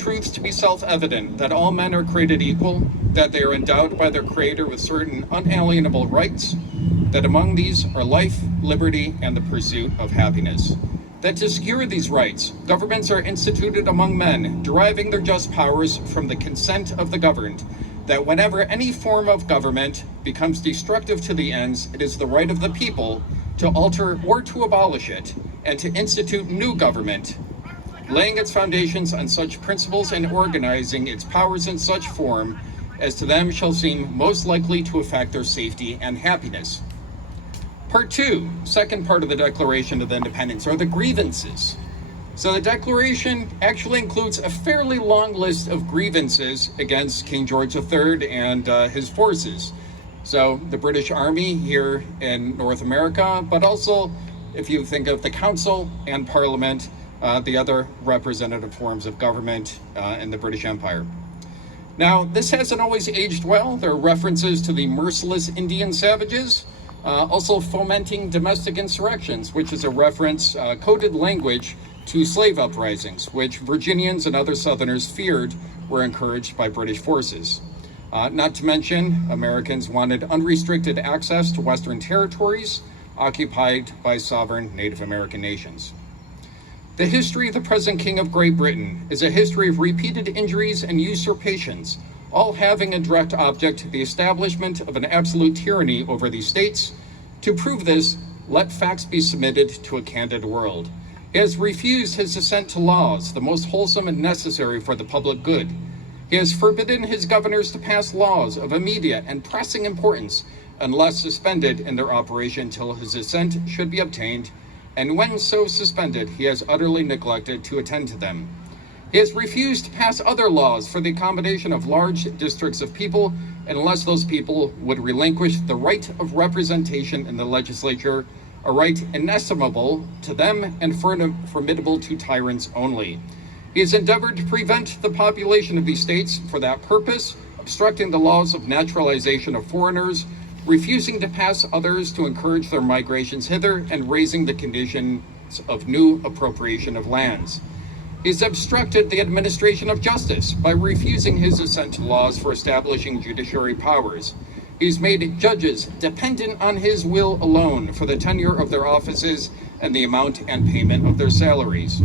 truths to be self-evident, that all men are created equal, that they are endowed by their Creator with certain unalienable rights, that among these are life, liberty, and the pursuit of happiness. That to secure these rights, governments are instituted among men, deriving their just powers from the consent of the governed, that whenever any form of government becomes destructive to the ends, it is the right of the people to alter or to abolish it, and to institute new government, laying its foundations on such principles and organizing its powers in such form as to them shall seem most likely to affect their safety and happiness. Part 2, second part of the Declaration of Independence, are the grievances. So the Declaration actually includes a fairly long list of grievances against King George III and his forces. So the British Army here in North America, but also if you think of the Council and Parliament, the other representative forms of government in the British Empire. Now, this hasn't always aged well. There are references to the merciless Indian savages, also fomenting domestic insurrections, which is a reference, coded language, to slave uprisings, which Virginians and other Southerners feared were encouraged by British forces. Not to mention, Americans wanted unrestricted access to Western territories occupied by sovereign Native American nations. The history of the present King of Great Britain is a history of repeated injuries and usurpations, all having a direct object the establishment of an absolute tyranny over these states. To prove this, let facts be submitted to a candid world. He has refused his assent to laws, the most wholesome and necessary for the public good. He has forbidden his governors to pass laws of immediate and pressing importance unless suspended in their operation till his assent should be obtained, and when so suspended, he has utterly neglected to attend to them. He has refused to pass other laws for the accommodation of large districts of people unless those people would relinquish the right of representation in the legislature, a right inestimable to them and formidable to tyrants only. He has endeavored to prevent the population of these states for that purpose, obstructing the laws of naturalization of foreigners, refusing to pass others to encourage their migrations hither, and raising the conditions of new appropriation of lands. He has obstructed the administration of justice by refusing his assent to laws for establishing judiciary powers. He's made judges dependent on his will alone for the tenure of their offices and the amount and payment of their salaries.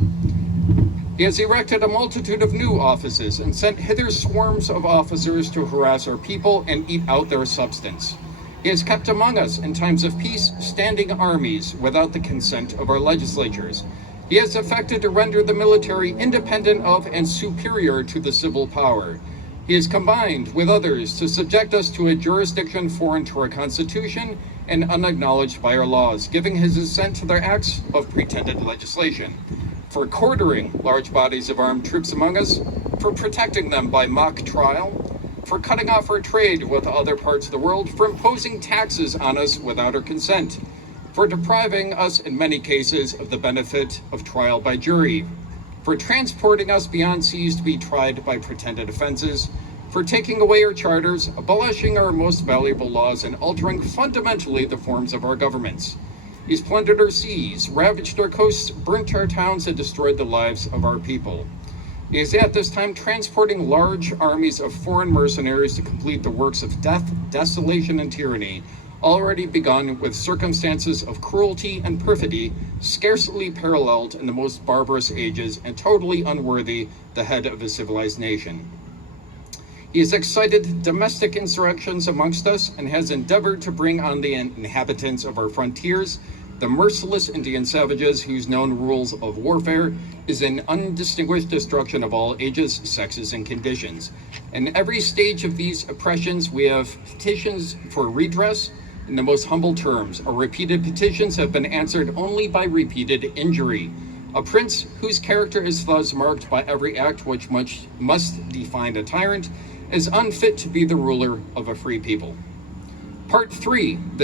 He has erected a multitude of new offices and sent hither swarms of officers to harass our people and eat out their substance. He has kept among us in times of peace standing armies without the consent of our legislatures. He has affected to render the military independent of and superior to the civil power. He has combined with others to subject us to a jurisdiction foreign to our Constitution and unacknowledged by our laws, giving his assent to their acts of pretended legislation, for quartering large bodies of armed troops among us, for protecting them by mock trial, for cutting off our trade with other parts of the world, for imposing taxes on us without our consent, for depriving us in many cases of the benefit of trial by jury, for transporting us beyond seas to be tried by pretended offenses, for taking away our charters, abolishing our most valuable laws, and altering fundamentally the forms of our governments. He's plundered our seas, ravaged our coasts, burnt our towns, and destroyed the lives of our people. He is at this time transporting large armies of foreign mercenaries to complete the works of death, desolation, and tyranny, already begun with circumstances of cruelty and perfidy scarcely paralleled in the most barbarous ages and totally unworthy the head of a civilized nation. He has excited domestic insurrections amongst us and has endeavored to bring on the inhabitants of our frontiers the merciless Indian savages whose known rules of warfare is an undistinguished destruction of all ages, sexes, and conditions. In every stage of these oppressions, we have petitions for redress in the most humble terms. Our repeated petitions have been answered only by repeated injury. A prince whose character is thus marked by every act which must define a tyrant is unfit to be the ruler of a free people. Part 3.